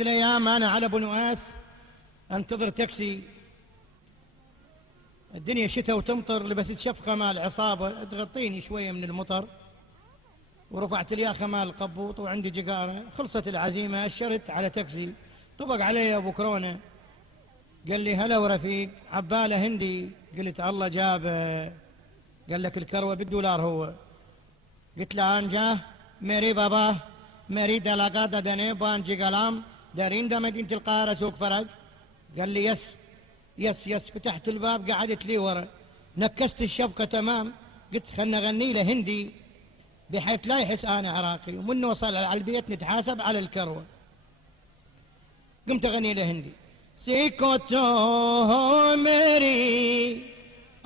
الأيام أنا على أبو نواس أنتظر تاكسي. الدنيا شتاء وتمطر، لبست شفقة مع العصابة تغطيني شوية من المطر، ورفعت الياخة مال القبوط وعندي جقارة. خلصت العزيمة، أشرت على تاكسي، طبق علي أبو كورونا، قال لي هلا ورفيق، عبالة هندي. قلت الله جابه. قال لك الكروة بالدولار هو. قلت له أنجاه ميري بابا ميري دلاقات دني بانجي قلام دارين دا مدينة القاهرة سوق فرج. قال لي يس يس يس. فتحت الباب، قعدت لي ورا، نكست الشبكة تمام. قلت خلنا نغني له هندي بحيث لا يحس أنا عراقي، ومن وصل على البيت نتحاسب على الكروة. قمت أغني له هندي. سيكوتو ميري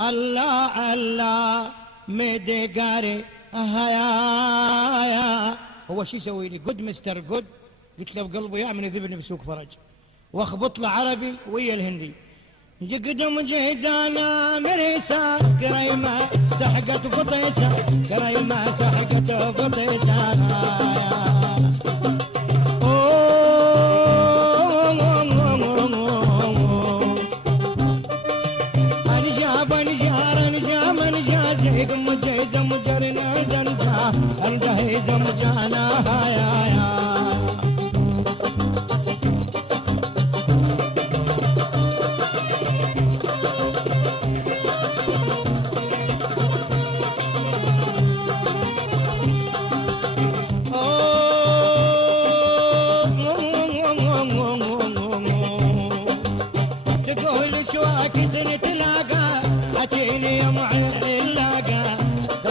الله الله مدقاري هيا. هو شو يسوي لي؟ جود مستر جود. قلت له بقلبه يعمل يذبني بسوق فرج، واخبط له عربي ويا الهندي. قدم جهدانا مريسا كريمة سحقت بطيسة، كريمة سحقت بطيسة. انجاب انجار انجام انجاز هيكم مجيزم جرنا زنجا انجهيزم جانا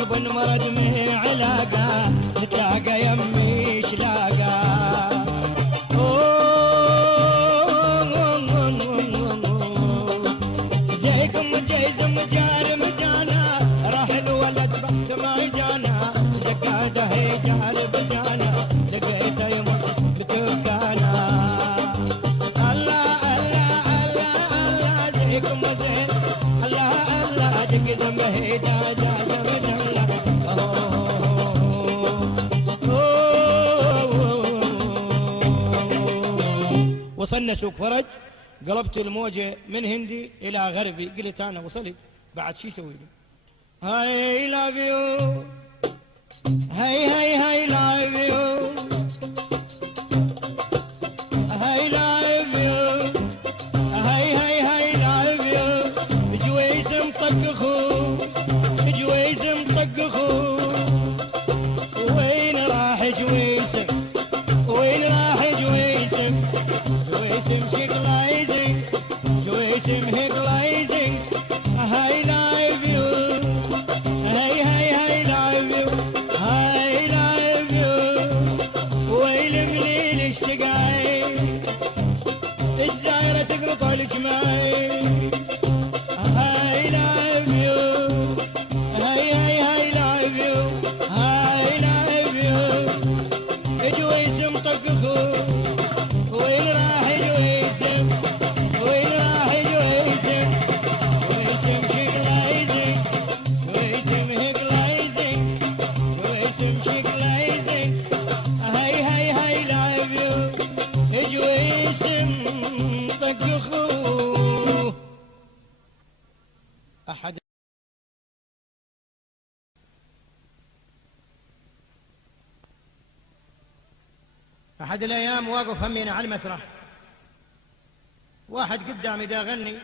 يا مرض من علاقة نتلاقى يمي شلاقة. زيكم جيزم جار مجانا راح الولد بحث ما جانا، زكاته هي جالب جانا لقيته يمر بتركانا. الله الله الله الله زيكم زين الله الله جقدم هيدا جاجم جلا. وصلنا سوق فرج، قلبت الموجة من هندي إلى غربي. قلت أنا وصلت بعد شي سوي لي؟ هاي لاف يو هاي هاي هاي لاف يو هاي لاف يو هاي هاي هاي لاف يو. جويسم طق خو جويسم طق خو. وين راح جويسم وين راح جويسم؟ جويسم شيكلايزنج جويسم هيكلايزنج. هاي لايف يو هاي هاي هاي لايف يو هاي لايف يو. ويل مني الاشتقاي الزايرة تقرط الجماي. هاي لايف يو هاي هاي هاي لايف يو هاي لايف يو. جويسم طقخو. وين راح جويسم وين راح جويسم؟ جويسم شيكلايزنج جويسم هيكلايزنج جويسم شيكلايزنج. هاي هاي هاي لايف يو. جويسم طقخو. أحد الأيام واقف همينا على المسرح، واحد قدامي دا غني.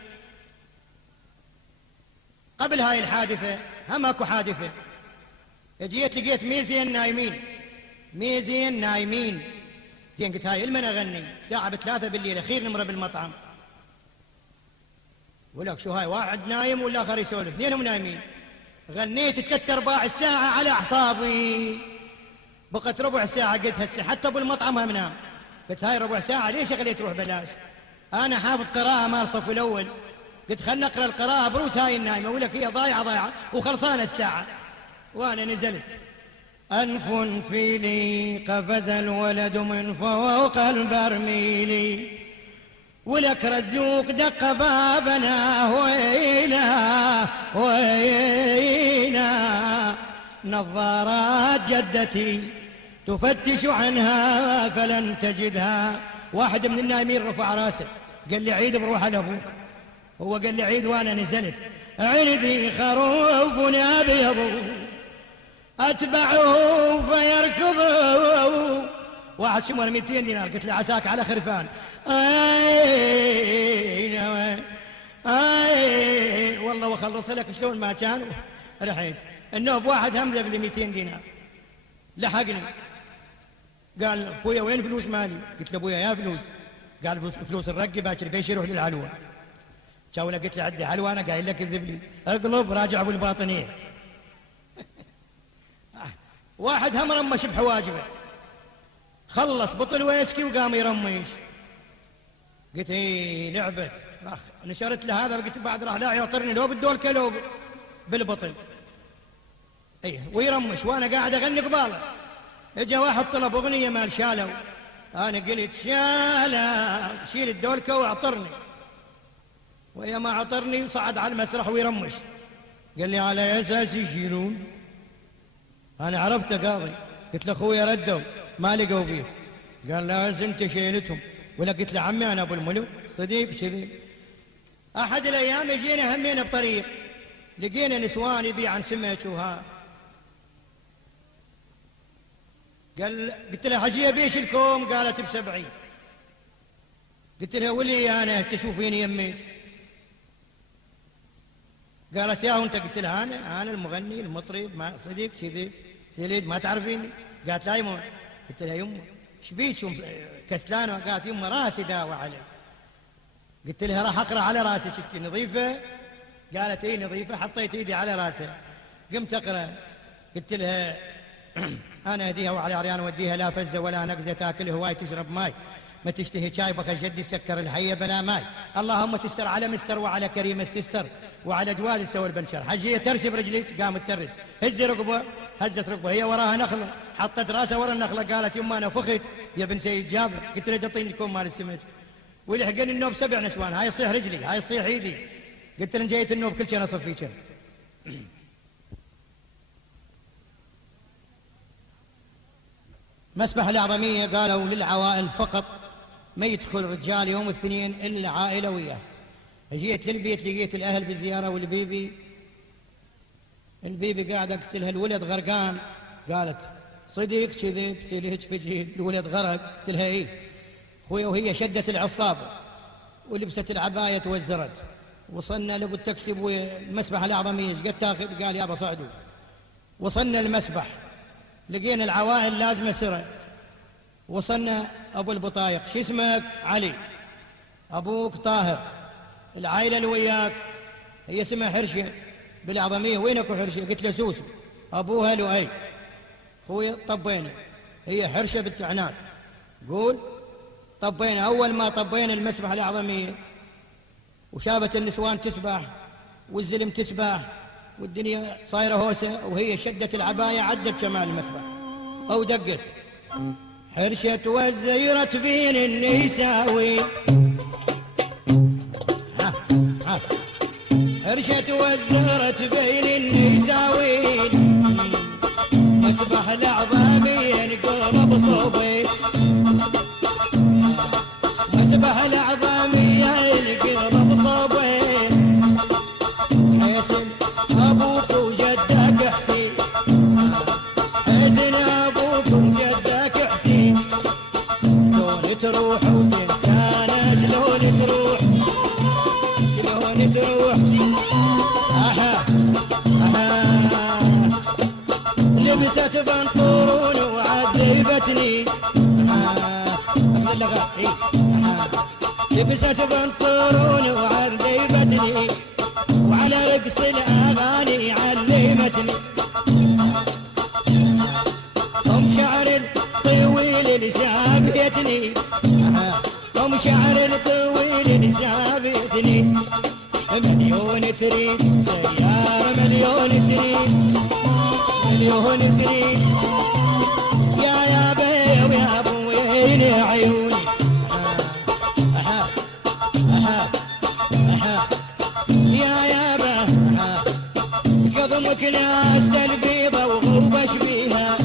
قبل هاي الحادثة هم اكو حادثة، جيت لقيت ميزين نايمين ميزين نايمين. زين قلت هاي المن اغني الساعة ب3 بالليل، اخير نمرة بالمطعم. ولك شو هاي، واحد نايم ولا اخر يسولف، اثنينهم نايمين. غنيت 3/4 الساعة على اعصابي، بقت ربع ساعة. قلت هسه حتى ابو المطعم هم نام. قلت هاي ربع ساعة ليش خليت تروح بلاش؟ انا حافظ قراءة مال الصف الاول. قلت خلنا نقرا القراءة بروس هاي النايمة، ولك هي ضايعة وخلصانة الساعة. وانا نزلت انف فيني قفز الولد من فوق البرميل، ولك رزوق دق بابنا وينا وينا. نظارات جدتي تفتش عنها فلن تجدها، واحد من النايمين رفع راسه قال لي عيد بروح لابوك. هو قال لي عيد وانا نزلت. عندي خروف ونبي ابوه اتبعه فيركضه. واحد شمر 200 دينار. قلت له عساك على خرفان. والله وخلص لك شلون ما كان. رحيت النوب واحد همزه ب 200 دينار لحقني. قال اخويا وين فلوس مالي؟ قلت له ابويا يا فلوس. قال فلوس الرقي باكر بيش يروح للعلوه. شاوله قلت له عندي حلوه انا قايل لك كذب لي. اقلب راجع ابو الباطنيه. واحد هم رمش بحواجبه خلص بطل ويسكي وقام يرمش. قلت ايه لعبت. نشرت له هذا. قلت بعد راح لا يعطرني لو بالدولكه لو بالبطل. ايه ويرمش وانا قاعد اغني قباله. اجا واحد طلب اغنيه مال شالو. انا قلت شالو شيل الدولكه واعطرني. ويا ما عطرني صعد على المسرح ويرمش. قال لي على اساس يشيلون. انا عرفته قاضي. قلت له اخويا ردوا ما لقوا بيه. قال لا انت شيلتهم. ولا قلت له عمي انا ابو الملو صديق كذي. احد الايام جينا همينا بطريق لقينا نسوان يبيعن سمك وها. قلت لها حجيه بيش الكوم؟ قالت ب70. قلت لها ولي انا تشوفيني يميت؟ قالت يا وانت؟ قلت لها انا المغني المطرب ما صديق كذي سيليد ما تعرفيني؟ قالت لا يمه. قلت لها يمه ايش بيك كسلانه؟ قالت يمه راسي داوى عليه. قلت لها راح اقرا على راسك انت نظيفه؟ قالت اي نظيفه. حطيت ايدي على راسها قمت اقرا. قلت لها انا اهديها وعلى عريان وديها لا فزه ولا نقزه تاكل هواي تشرب ماي ما تشتهي شاي بخ جدي سكر الحيه بلا ماي. اللهم تستر على مستر وعلى كريم السستر وعلى جوال السوى البنشر. حجيه ترسي برجليك قامت ترس. هزي رقبه هزت رقبه. هي وراها نخله حطت راسها ورا النخله. قالت يما انا فخت يا بن سيد جابر. قلت له تعطيني الكوم مال السمك. ولحقني النوب 7 نسوان. هاي يصيح رجلي هاي يصيح ايدي. قلت له جيت النوب كل شيء نصف فيك. مسبح الأعظمية قالوا للعوائل فقط ما يدخل رجال يوم الاثنين إلا عائلة وياه. جيت للبيت لقيت الأهل بالزيارة والبيبي قاعدة. قلت لها الولد غرقان. قالت صديق كذب سلهج فجي الولد غرق. قلت لها ايه خويا. وهي شدت العصافة ولبست العباية توزرت. وصلنا لابو التاكسي المسبح الأعظمية ايش قد تاخذ؟ قال يابا صعدوا. وصلنا المسبح لقينا العوائل لازمة سرة. وصلنا أبو البطايق. شو اسمك؟ علي. أبوك طاهر. العائلة اللي وياك هي اسمها حرشة بالأعظمية. وينك حرشة؟ قلت له سوسو. أبوها لؤي. خويا طبينا. هي حرشة بالتعنان. قول طبينا. أول ما طبينا المسبح الأعظمية وشافت النسوان تسبح والزلم تسبح والدنيا صايرة هوسة وهي شدت العباية عدت شمال المسبح أو دقت. حرشت وزيرت بين النساوي. حرشت وزيرت بين النساوي. مسبح الأعظمية قرب صوبي. مسبح الأعظمية قرب صوبي. حسن أبوك وجدك حسين. حسن أبوك وجدك حسين. شلون تروح وتنسانا شلون تروح شلون تروح. لبست بنطلون وعذبتني. لبست بنطلون وعذبتني وعلى رقص الأغاني علمتني. أم شعر الطويل لسابتني. أم شعر الطويل لسابتني. مليون تريد سيارة مليون تريد مليون تريد. يا بي ويا ابو وين عيوني. يا با قضمك ناس البيضة وغوبش بيها.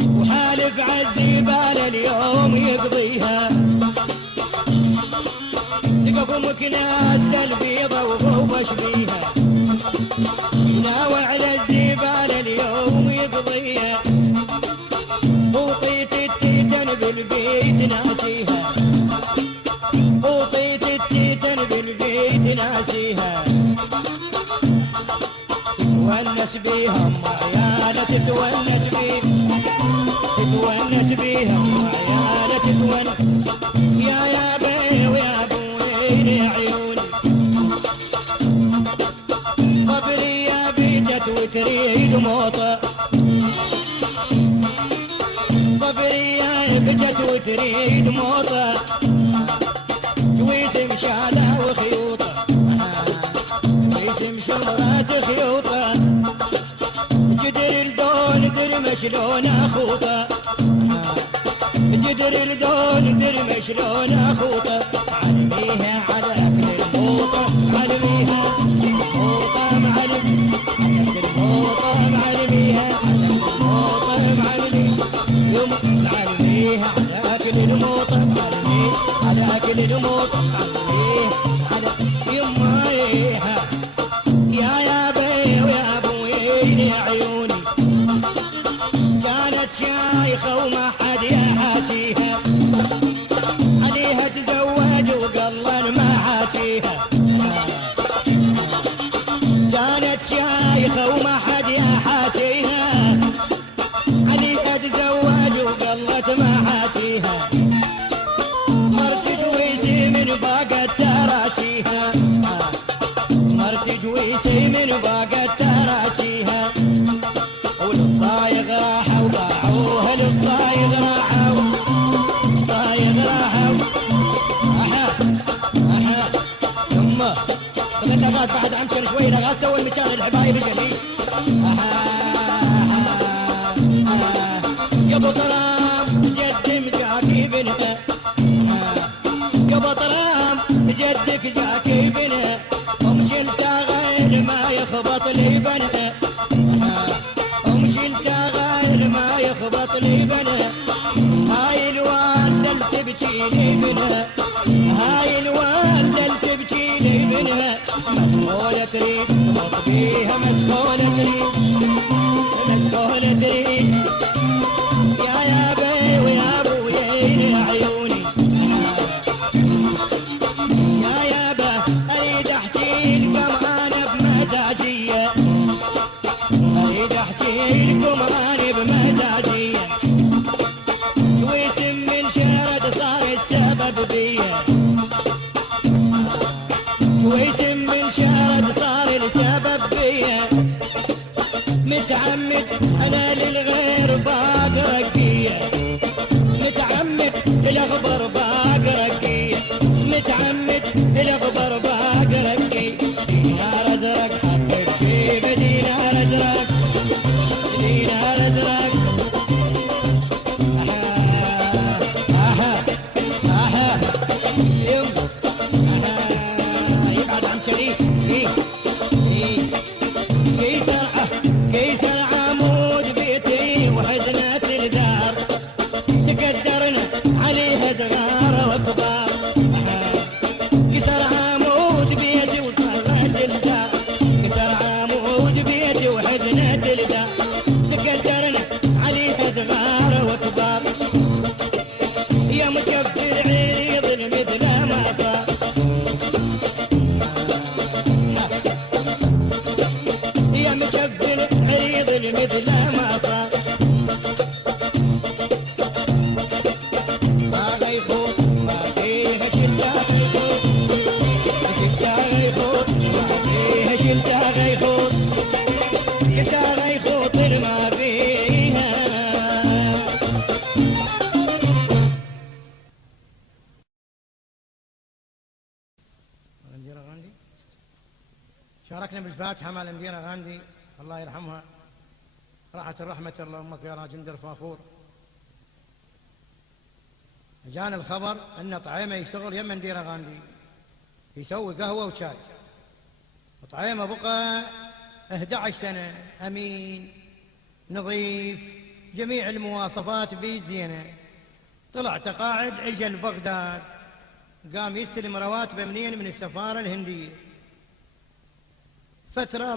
وحالف عالزبالة اليوم ويقضيها. لقف مكناس البيضة وغوش بيها، ناوى على الزبالة اليوم يقضيها. وطيت التيتن بالبيت ناسيها، وطيت التيتن بالبيت ناسيها. تتونس بيها ام عيالة، تتونس بيها، تتونس بيها ام عيالة، تتونس. يا بي ويا بويني عيوني، صبري يا بيجت وتريد موطة، صبري يا بجت وتريد موطة. تويسم شالة وخيوطة، تويسم شمرات خيوطة. جدر الدون درمش لون اخوطة، جدر الدون درمش لون اخوطة. علميها على اكل الموطة، علميها موطة معلم، على الموطة معلميها، على الموطة معلميها. يوم علميها على اكل الموطة، علميها على اكل الموطة، علميها على يمايها. يا بي ويا بويني عيوني، كانت شايخة وما حد يحاكيها، عليها تزوج وقلن ما حاكيها. كانت شايخة وما حد يحاكيها، عليها تزوج وقلت ما حاكيها. مرت جويسي من باقت تراكيها، مرت جويسي من باقت تراكيها. والصايغ راحوا وباعوها، للصايغ راحوا، صايغ راحوا. اها اها يمه خذ اللغات بعد عنكر شوي، لغات سوى المكان الحبايب الجليل. يا ابو طرام جد جاكي بنها، يا ابو طرام جدك جاكي بنها. ام شلتا غير ما يخبط لي بنها، ام شلتا غير ما يخبط لي بنها. هاي الوالدة اللي تبكي لي منها، هاي الوالدة اللي تبكي لي منها. مسؤولة تريد تخص بيها، مسؤولة تريد، مسؤولة تريد. يا بي ويا بويني عيوني، يا با اريد احكي لكم انا بمزاجية، اريد احكي لكم انا بمزاجية. تويسم من شرد صار السبب بيا، تويسم من شرد صار السبب بيا. متعمد انا للغير باقرقية، متعمد الاخبر باقرقية، متعمد الاخبر باقرقية. دينار ازرق حبك في دينار ازرق، دينار ازرق. اها اها يمه يبعد عن شريك. كيسر عمود بيتي وحزنة الدار، تقدرنا عليها صغار وكبار. كسر عمود بيتي وصغرت الدار، كسر عمود بيتي وحزنة الدار. تقدرنا عليها صغار وكبار. يا مكفر عريض مثل ما صار، يا مكفر عريض مثل ما صار. ما غيفوت ما فيها شلتا غيفوت، شلتا غيفوت ما فيها شلتا غيفوت، شلتا غيفوت ما فيها. المديرة غاندي شاركنا بالفاتحة مع المديرة غاندي الله يرحمها، راحت الرحمة الله أمك يا راجندر فاخور. جانا الخبر أن طعيمة يشتغل يم مديرة غاندي، يسوي قهوة وشاي. طعيمة بقى 11 سنة، أمين، نظيف، جميع المواصفات بيه زينة. طلع تقاعد اجى لبغداد، قام يستلم رواتبه منين؟ من السفارة الهندية. فترة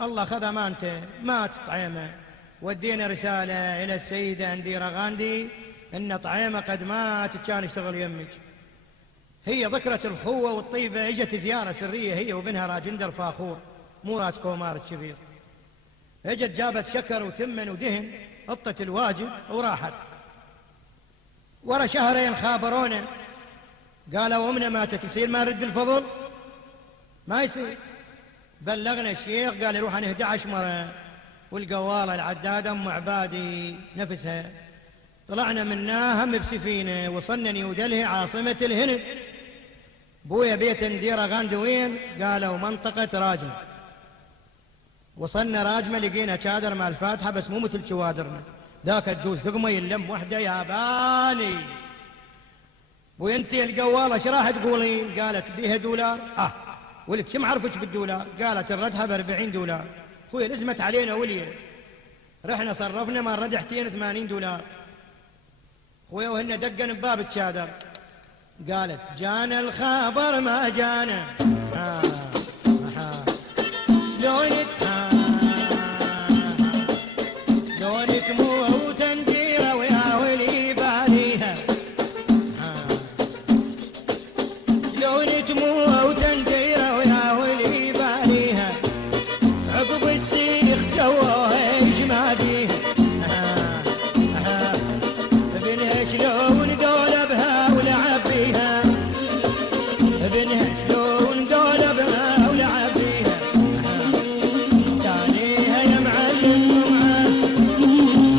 الله خذ امانته، مات طعيمة. ودينا رسالة إلى السيدة انديرا غاندي إن طعيمة قد مات، كان يشتغل يمك. هي ذكرة الخوة والطيبة، اجت زيارة سرية هي وابنها راجندر فاخور، مو راس كومار الكبير. اجت جابت شكر وتمن ودهن، حطت الواجب وراحت. ورا شهرين خابرونا، قالوا أمنا ماتت، يصير ما رد الفضل؟ ما يصير. بلغنا الشيخ قال يروح عن 11 مرة، والقوالة العدادة أم عبادي نفسها. طلعنا منها هم بسفينة، وصلنا نيودلهي عاصمة الهند. بويا بيت انديرا غاندي وين؟ قالوا منطقة راجمة. وصلنا راجمة لقينا شادر مع الفاتحة، بس مو مثل شوادرنا، ذاك تدوس دقمة يلم وحدة ياباني. بوي انتي القوالة ايش راح تقولين؟ قالت بيها دولار. ولك شو معرفك بالدولار؟ قالت الردحة ب40 دولار. خويا لزمت علينا وليه، رحنا صرفنا ما الرد حتين 80 دولار. خويا وهن دقن بباب الشادر، قالت جانا الخبر ما جانا. شلونك شلونك مو تنديرة ويا ولي باليها، شلونك مو تنديرة ويا ولي باليها، عقب السيخ سووها ايش ما بيها. ابنها شلون دولبها ولعب بيها، ابنها شلون دولبها ولعب بيها. تانيها يا معلم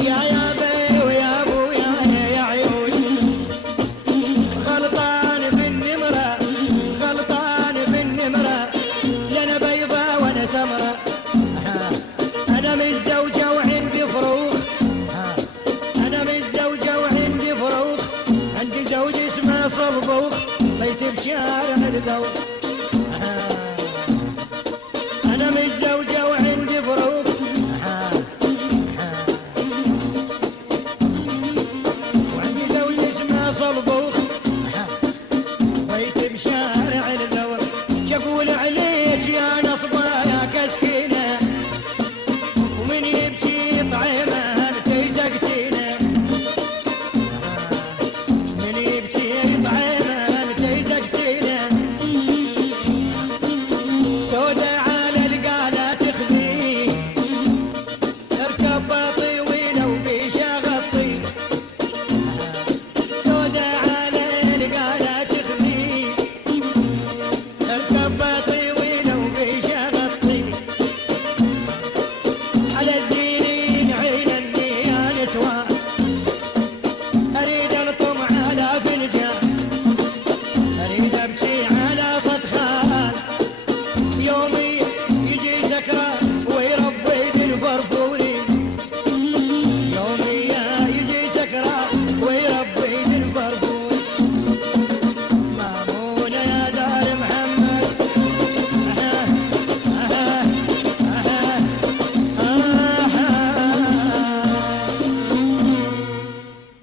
يا بي ويا ابو يا عيوني، غلطان في النمرة غلطان في النمرة، لنا بيضة وانا سمرة. انا متزوجة وعندي فروخ، انا متزوجة وعندي فروخ، عندي زوج اسمه صربوخ، بيت بشارع الذوق. انا متزوجة وعندي فروخ، وعندي زوج اسمه صربوخ، بيت بشارع الذوق. شقول عليك يا نصبة يا كسكينة، ومن يبكي طعيمة انتي زقتينه، من يبكي طعيمة انتي زقتينه. سودة على القالة تخذي، اركب طويلة وبيشا غطي. سودة على القالة تخذي، اركب طويلة وبيشا غطي. على الزينين عينني يا نسوان، اريد الطم على فنجان، اريد ابكي على صدخان. يومي يجي سكران ويربي الفرفوري، يومي يجي سكران ويربي الفرفوري. مامونة يا دار محمد،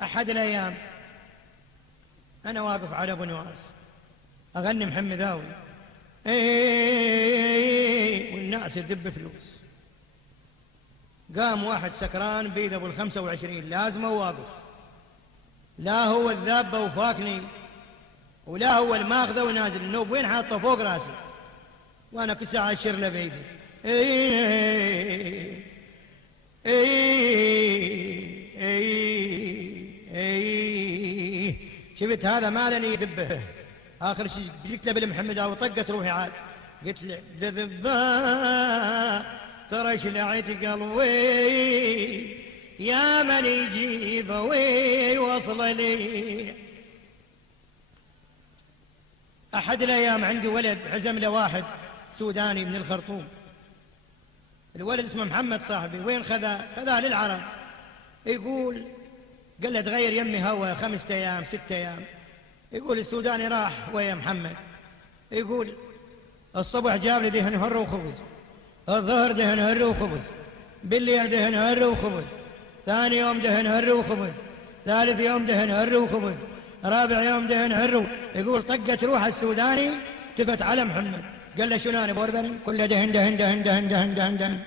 أحد الأيام أنا واقف على أبو نواس أغني محمداوي، والناس تدب فلوس. قام واحد سكران بيد أبو ال25 لازمه واقف، لا هو الذابة وفاكني، ولا هو الماخذة ونازل النوب وين حاطه فوق راسي، وأنا كل ساعة أشر له بيدي. شفت هذا مالني يذبه. آخر شيء جيت له بالمحمداوي طقت روحي عاد، قلت له ذبا ترى شلعت قلبي يا من يجيب ويوصل لي. أحد الأيام عندي ولد عزم له واحد سوداني من الخرطوم، الولد اسمه محمد صاحبي. وين خذاه للعرب. يقول قال له تغير يمي هوا 5 أيام 6 أيام. يقول السوداني راح ويا محمد، يقول الصبح جاب لي دهن هر وخبز، الظهر دهن هر وخبز، بالليل دهن هر وخبز، ثاني يوم دهن هر وخبز، ثالث يوم دهن عرو وخبز، رابع يوم دهن عرو. يقول طقت روح السوداني التفت على محمد قال له شنو انا بوربري؟ كله دهن دهن دهن دهن دهن دهن دهن.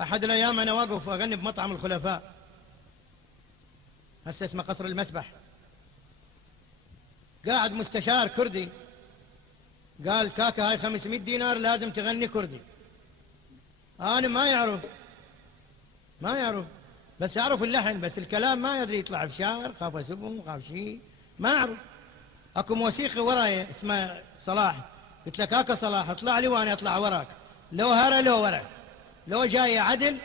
احد الايام انا واقف اغني بمطعم الخلفاء، هسه اسمه قصر المسبح. قاعد مستشار كردي قال كاكا هاي 500 دينار لازم تغني كردي. انا ما يعرف بس يعرف اللحن، بس الكلام ما يدري يطلع بشعر، خاف اسبهم خاف شيء ما اعرف. اكو موسيقي وراي اسمه صلاح، قلت له كاكا صلاح اطلع لي وانا اطلع وراك، لو هرى لو ورا، لو جاي عدل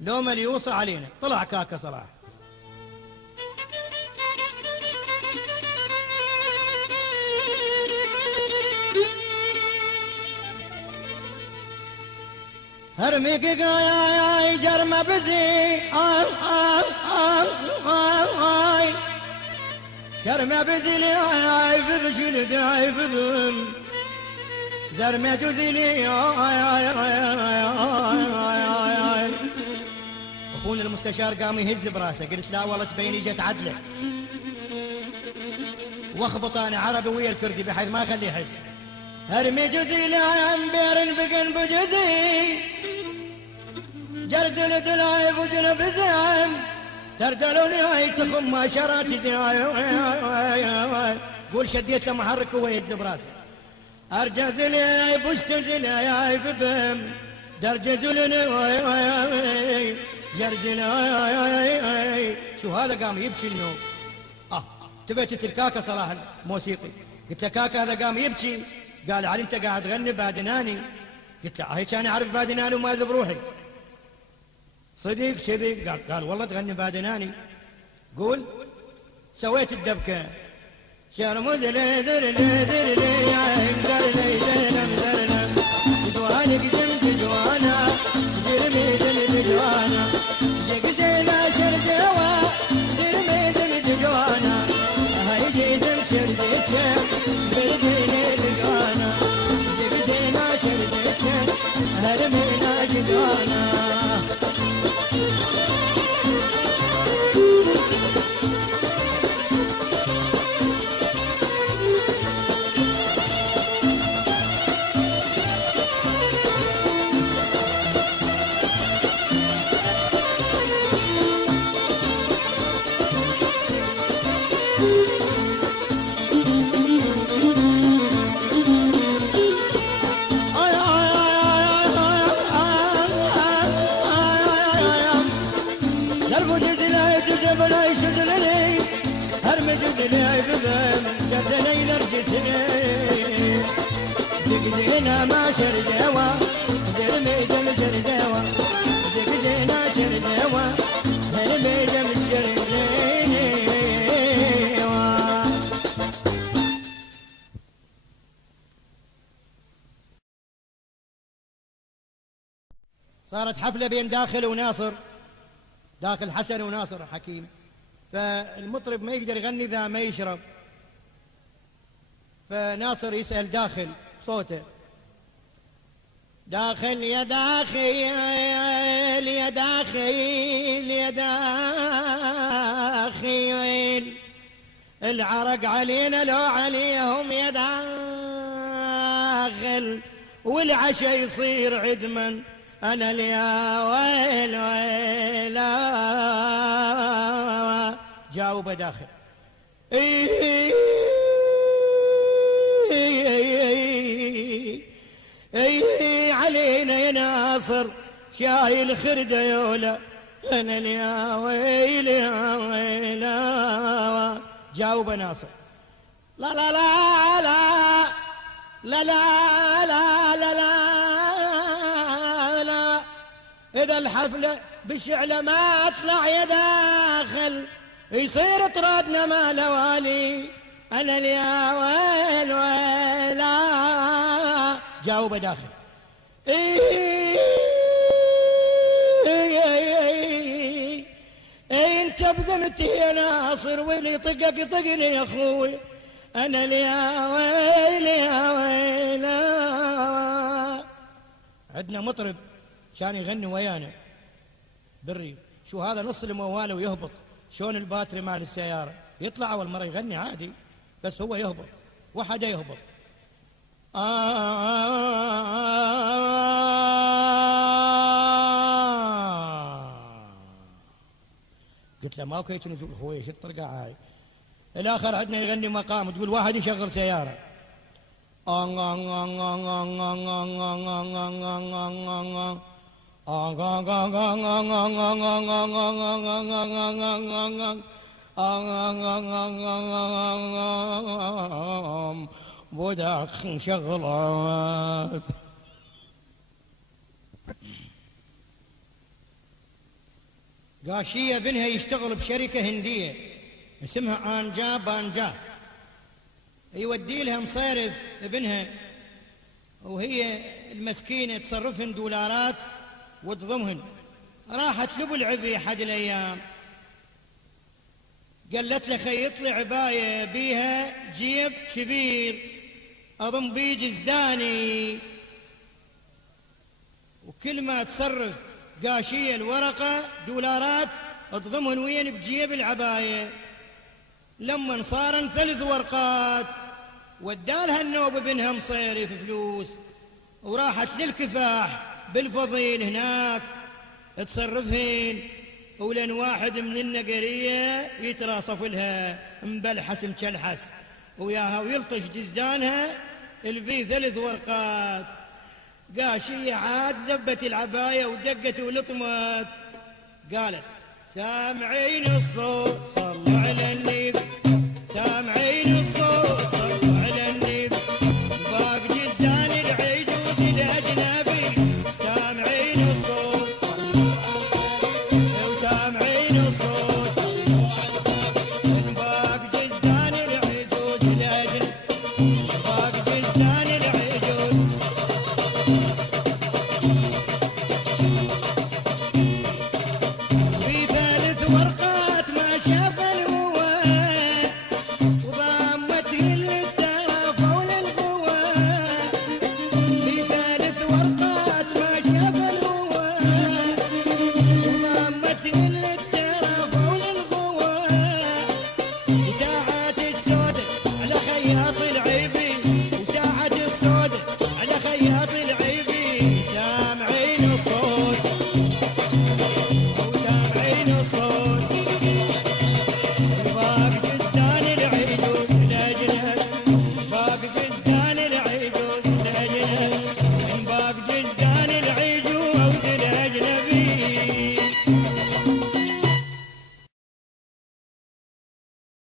لو ملي يوصل علينا. طلع كاكا صلاح. هرميك يا جرم بزي جرم بزي لي هاي في بشيل داي في بم زرمي جزيلي اخونا المستشار قام يهز براسه، قلت لا والله تبيني جت عدله واخبط انا عربي ويا الكردي بحيث ما اخليه يحس. هرمي جزي لا امبير بقن بجزي جرزل دلاي بجنب زين سردلوني هاي تخم ما شراتي زي قول شديت له محرك ويهز براسه. ارجزني يا بشتزني يا ببم درجزلني جرزني. شو هذا قام يبكي اليوم؟ تبيت الكاكا صلاح الموسيقي، قلت له كاكا هذا قام يبكي. قال علي انت قاعد تغني بادناني؟ قلت له هيك انا اعرف بادناني وما ادري بروحي. صدق كذي؟ قال والله تغني بادناني. قول سويت الدبكه شرمو زلي زلي زلي يا زلي زلم زلم جدوانك زمت جوانا زلمي زلت جوانا جقسينا شرجوا زلمي زلت جوانا هاي جيزم شرجت برديني لقانا جقسينا شرجت هرمينا جدوانا. دقدينا ما شرجوا درمي دم شرجوا دقدينا شرجوا درمي دم شرجوا. صارت حفلة بين داخل وناصر، داخل حسن وناصر حكيم، فالمطرب ما يقدر يغني إذا ما يشرب، فناصر يسأل داخل صوته داخل يا داخل يا داخل يا داخل العرق علينا لو عليهم يا داخل والعشا يصير عدما أنا ليا ويل ويلا. جاوب داخل علينا يا ناصر شايل خردة يولا أنا يا ويل يا ويلا. جاوب ناصر لا لا لا لا لا لا لا لا لا لا إذا الحفلة بالشعلة ما أطلع يا داخل يصير طرادنا ما لوالي أنا يا ويل ويلا. جاوب داخل انت بذمتي يا ناصر واللي طقك طقني يا اخوي انا يا ويل يا ويلا. عندنا مطرب كان يغني ويانا بالريف. شو هذا نص الموال ويهبط، شلون الباتري مال السيارة يطلع أول مرة يغني عادي، بس هو يهبط وحدا يهبط. قلت له ماكو هيك نزول خوي، شو الطرقة هاي؟ الآخر عندنا يغني مقام، تقول واحد يشغل سيارة بودك شغلات. قاشية بنها يشتغل بشركة هندية اسمها آنجا بانجا، يودي لها مصارف ابنها، وهي المسكينة تصرفهن دولارات وتضمهن. راحت لابو العبي أحد الأيام قالت له خيط لي عباية بيها جيب كبير أضم بيه جزداني، وكل ما تصرف قاشية الورقة دولارات تضمهن وين بجيب العباية. لما صارن 3 ورقات ودالها النوب بنها مصيرف فلوس، وراحت للكفاح بالفضيل هناك تصرفهن، ولن واحد من النقرية يتراصف لها مبلحس مشلحس وياها ويلطش جزدانها البي 3 ورقات. قاشية عاد ذبت العباية ودقت ولطمت، قالت سامعين الصوت صلوا على النبي، سامعين الصوت صلوا على النبي، باق جزدان العجوز الأجنبي، سامعين الصوت وسامعين الصوت باق جزدان العجوز الأجنبي، باق جزدان العجوز. في 3 ورقات